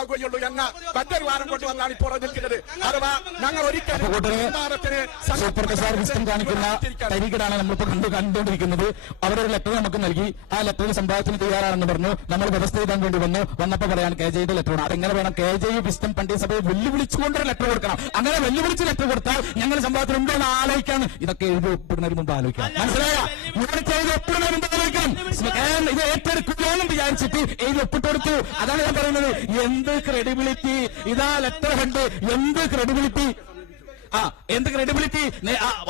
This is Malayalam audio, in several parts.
സാധ്യമാകുകയുള്ളൂ എന്ന മറ്റൊരു വാദം കൊണ്ടുവന്നാണ് ഇപ്പോൾ നിൽക്കുന്നത്. അഥവാ ഞങ്ങൾ ഒരിക്കലും കാണിക്കുന്ന തരീക്കടാണ് നമ്മളിപ്പോ കണ്ടുകൊണ്ടിരിക്കുന്നത്. അവരൊരു ലെറ്റർ നമുക്ക് നൽകി, ആ ലെറ്ററിൽ സംഭാവത്തിന് തയ്യാറാണെന്ന് പറഞ്ഞു. നമ്മൾ വ്യവസ്ഥ ചെയ്താൻ വേണ്ടി വന്നപ്പോ പറയാൻ KJയുടെ ലെറ്ററാണ്. അതെങ്ങനെ വേണം? KJ വിസ്ഡം പണ്ഡിറ്റ് സഭയെ വെല്ലുവിളിച്ചുകൊണ്ടൊരു ലെറ്റർ കൊടുക്കണം. അങ്ങനെ വെല്ലുവിളിച്ച് ലെറ്റർ കൊടുത്താൽ ഞങ്ങൾ സംഭാവത്തിന് ഉണ്ടോ എന്ന് ആലോചിക്കാണ്. ഇതൊക്കെ എഴുതി ഒപ്പിടുന്നതിന് മുമ്പ് ആലോചിക്കാം. മനസ്സിലായ? എഴുതി ഒപ്പിടുന്നതിന് മുമ്പ് ആലോചിക്കാം. ഇത് ഏറ്റെടുക്കുമോന്നും വിചാരിച്ചിട്ട് എഴുതി ഒപ്പിട്ട് കൊടുത്തു. അതാണ് ഞാൻ പറയുന്നത്. എന്ത് ക്രെഡിബിലിറ്റി! ഇതാ ലെറ്റർ കണ്ട് എന്ത് ക്രെഡിബിലിറ്റി! എന്ത് ക്രെഡിബിലിറ്റി!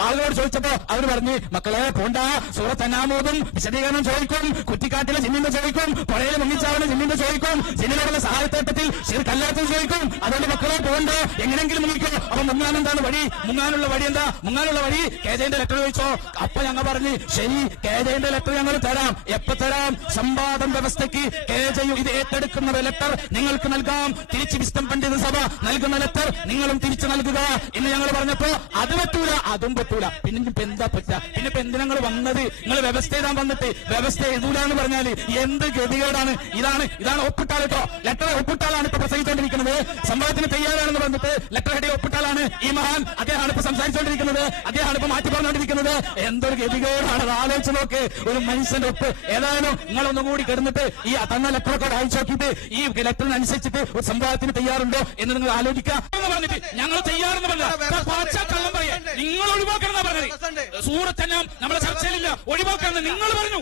ആളുകളോട് ചോദിച്ചപ്പോ അവർ പറഞ്ഞു, മക്കളെ പോണ്ട, സൂറത്ത് അന്നാമൂദും വിശദീകരണം ചോദിക്കും, കുറ്റിക്കാട്ടിലെ ജിന്നിന്റെ ചോദിക്കും, പുഴയിൽ മുങ്ങിച്ചാവുന്ന ജിന്നിന്റെ ചോദിക്കും, ജിന്നിനോടുള്ള സഹായത്തേട്ടത്തിൽ ശിർക്കല്ലാത്തത് ചോദിക്കും. അതുകൊണ്ട് മക്കളെ പോണ്ട, എങ്ങനെങ്കിലും മുങ്ങിക്കോ. അപ്പൊ മുങ്ങാനെന്താണ് വഴി? മുങ്ങാനുള്ള വഴി എന്താ? മുങ്ങാനുള്ള വഴി KJന്റെ ലെറ്റർ ചോദിച്ചോ. അപ്പൊ ഞങ്ങൾ പറഞ്ഞു, ശരി, KJന്റെ ലെറ്റർ ഞങ്ങൾ തരാം. എപ്പോ തരാം? സംവാദം വ്യവസ്ഥയ്ക്ക് KJ ഇത് ഏറ്റെടുക്കുന്ന ലെറ്റർ നിങ്ങൾക്ക് നൽകാം. തിരിച്ച് വിസ്ഡം പണ്ഡിറ്റ് സഭ നൽകുന്ന ലെറ്റർ നിങ്ങളും തിരിച്ചു നൽകുക എന്ന് ഞങ്ങൾ പറഞ്ഞപ്പോ അത് പറ്റൂല, അതും പറ്റൂല. പിന്നെ ഇപ്പൊ എന്താ പറ്റുക? പിന്നെ ഇപ്പൊ എന്തിനാ നിങ്ങൾ വന്നത്? നിങ്ങൾ വ്യവസ്ഥ എഴുതാൻ വന്നിട്ട് വ്യവസ്ഥ എഴുതൂല എന്ന് പറഞ്ഞാല് എന്ത് ഗതികേടാണ്! ഇതാണ് ഒപ്പിട്ടാൽ കേട്ടോ. ലെറ്റർ ഒപ്പിട്ടാലാണ് ഇപ്പൊ പ്രസംഗിച്ചുകൊണ്ടിരിക്കുന്നത്. സംഭവത്തിന് തയ്യാറാണെന്ന് പറഞ്ഞിട്ട് ലെറ്റർ ഹെഡി ഒപ്പിട്ടാലാണ് ഈ മഹാൻ അദ്ദേഹമാണ് ഇപ്പൊ സംസാരിച്ചുകൊണ്ടിരിക്കുന്നത്. അദ്ദേഹമാണ് ഇപ്പൊ മാറ്റി പറഞ്ഞുകൊണ്ടിരിക്കുന്നത്. എന്തൊരു ഗതികേടാണ്! അത് ആലോചിച്ച് നോക്ക്. ഒരു മനുഷ്യന്റെ ഒപ്പ്. ഏതായാലും നിങ്ങളൊന്നും കൂടി കിടന്നിട്ട് ഈ തന്ന ലെറ്ററൊക്കെ വായിച്ചു നോക്കിയിട്ട് ഈ ലെറ്ററിനനുസരിച്ചിട്ട് ഒരു സംഭവത്തിന് തയ്യാറുണ്ടോ എന്ന് നിങ്ങൾ ആലോചിക്കാം എന്ന് പറഞ്ഞിട്ട് ഞങ്ങൾ തയ്യാറെന്ന് പറഞ്ഞ കള്ളം പറയാ. നിങ്ങൾ ഒഴിവാക്കണം പറഞ്ഞത്. സൂറത്ത് നമ്മളെ ചർച്ചയിലില്ല, ഒഴിവാക്കണം നിങ്ങൾ പറഞ്ഞു.